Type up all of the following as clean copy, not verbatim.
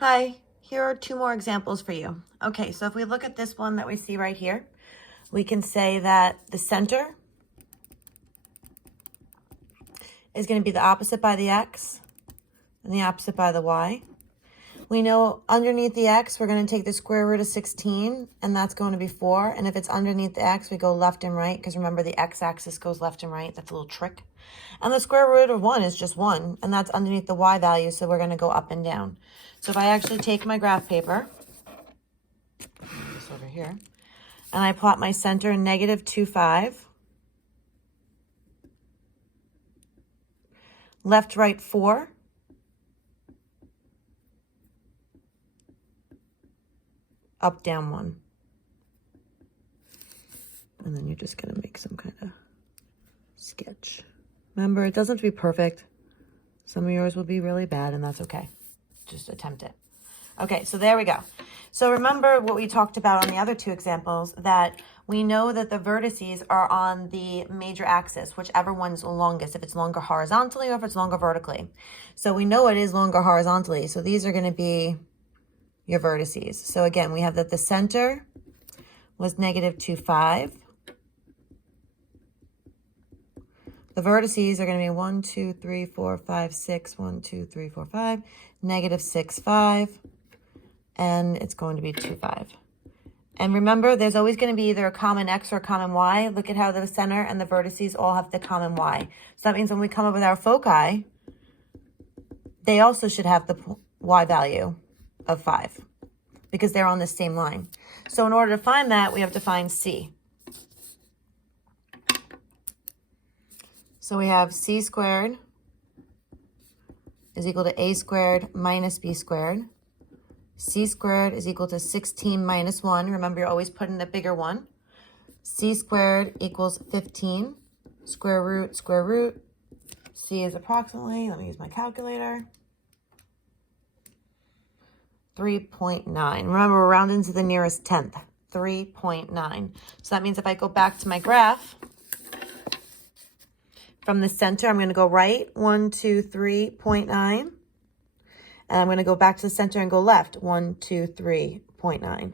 Hi, here are two more examples for you. Okay, so if we look at this one that we see right here, we can say that the center is going to be the opposite by the x and the opposite by the y. We know underneath the x, we're going to take the square root of 16, and that's going to be 4. And if it's underneath the x, we go left and right, because remember the x-axis goes left and right. That's a little trick. And the square root of 1 is just 1, and that's underneath the y value, so we're going to go up and down. So if I actually take my graph paper, this over here, and I plot my center in -2, 5, left, right, 4, up, down, 1. And then you're just going to make some kind of sketch. Remember, it doesn't have to be perfect. Some of yours will be really bad, and that's okay. Just attempt it. Okay, so there we go. So remember what we talked about on the other two examples, that we know that the vertices are on the major axis, whichever one's longest, if it's longer horizontally or if it's longer vertically. So we know it is longer horizontally, so these are going to be your vertices. So again, we have that the center was -2, 5. The vertices are going to be 1, 2, 3, 4, 5, 6, 1, 2, 3, 4, 5, -6, 5, and it's going to be 2, 5. And remember, there's always going to be either a common x or a common y. Look at how the center and the vertices all have the common y. So that means when we come up with our foci, they also should have the y value of 5 because they're on the same line. So in order to find that, we have to find c. So we have c squared is equal to a squared minus b squared. C squared is equal to 16 minus 1. Remember, you're always putting the bigger one. C squared equals 15. Square root, square root. C is approximately, let me use my calculator, 3.9. Remember, we're rounding to the nearest tenth, 3.9. So that means if I go back to my graph, from the center, I'm going to go right, 1, 2, 3.9. And I'm going to go back to the center and go left, 1, 2, 3.9.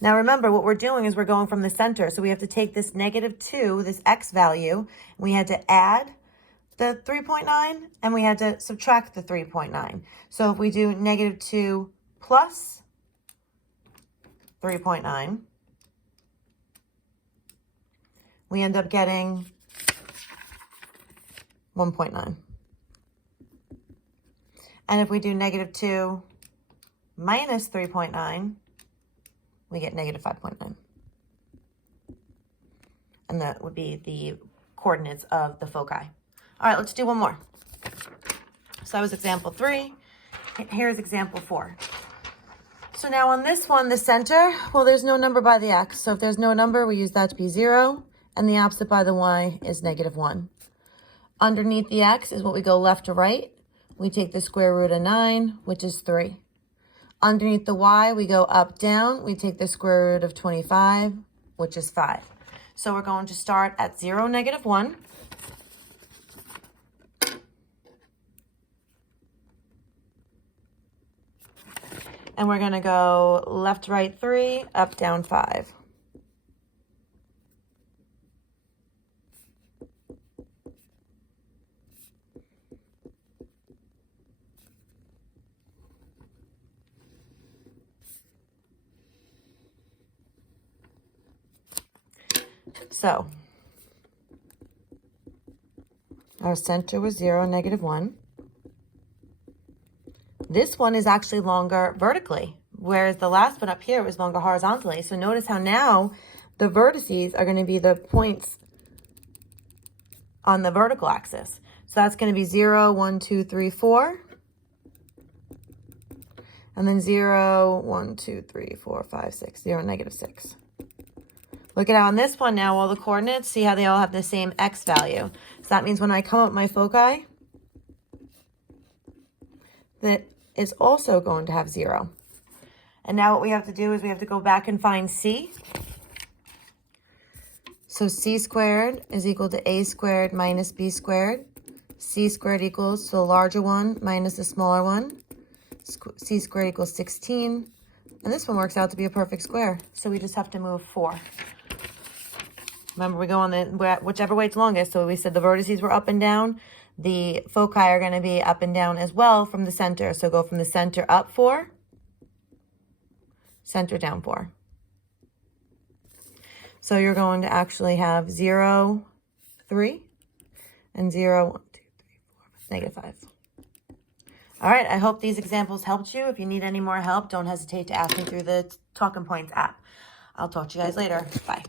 Now remember, what we're doing is we're going from the center. So we have to take this -2, this x value, and we had to add the 3.9, and we had to subtract the 3.9. So if we do -2 plus 3.9, we end up getting 1.9. And if we do -2 minus 3.9, we get -5.9. And that would be the coordinates of the foci. All right, let's do one more. So that was example 3. Here's example 4. So now on this one, the center, well, there's no number by the x. So if there's no number, we use that to be 0. And the opposite by the y is -1. Underneath the x is what we go left to right. We take the square root of 9, which is 3. Underneath the y, we go up, down. We take the square root of 25, which is 5. So we're going to start at 0, -1. And we're going to go left, right, 3, up, down, 5. So our center was 0, -1. This one is actually longer vertically, whereas the last one up here was longer horizontally. So notice how now the vertices are going to be the points on the vertical axis. So that's going to be 0, 1, 2, 3, 4. And then 0, 1, 2, 3, 4, 5, 6, 0, -6. Look at how on this one now, all the coordinates, see how they all have the same x value. So that means when I come up with my foci, that is also going to have 0. And now what we have to do is we have to go back and find c. So c squared is equal to a squared minus b squared. C squared equals the larger one minus the smaller one. c squared equals 16. And this one works out to be a perfect square. So we just have to move 4. Remember, we go on the whichever way it's longest. So we said the vertices were up and down. The foci are going to be up and down as well from the center. So go from the center up 4, center down 4. So you're going to actually have 0, 3, and 0, 1, 2, 3, 4, -5. All right, I hope these examples helped you. If you need any more help, don't hesitate to ask me through the Talking Points app. I'll talk to you guys later. Bye.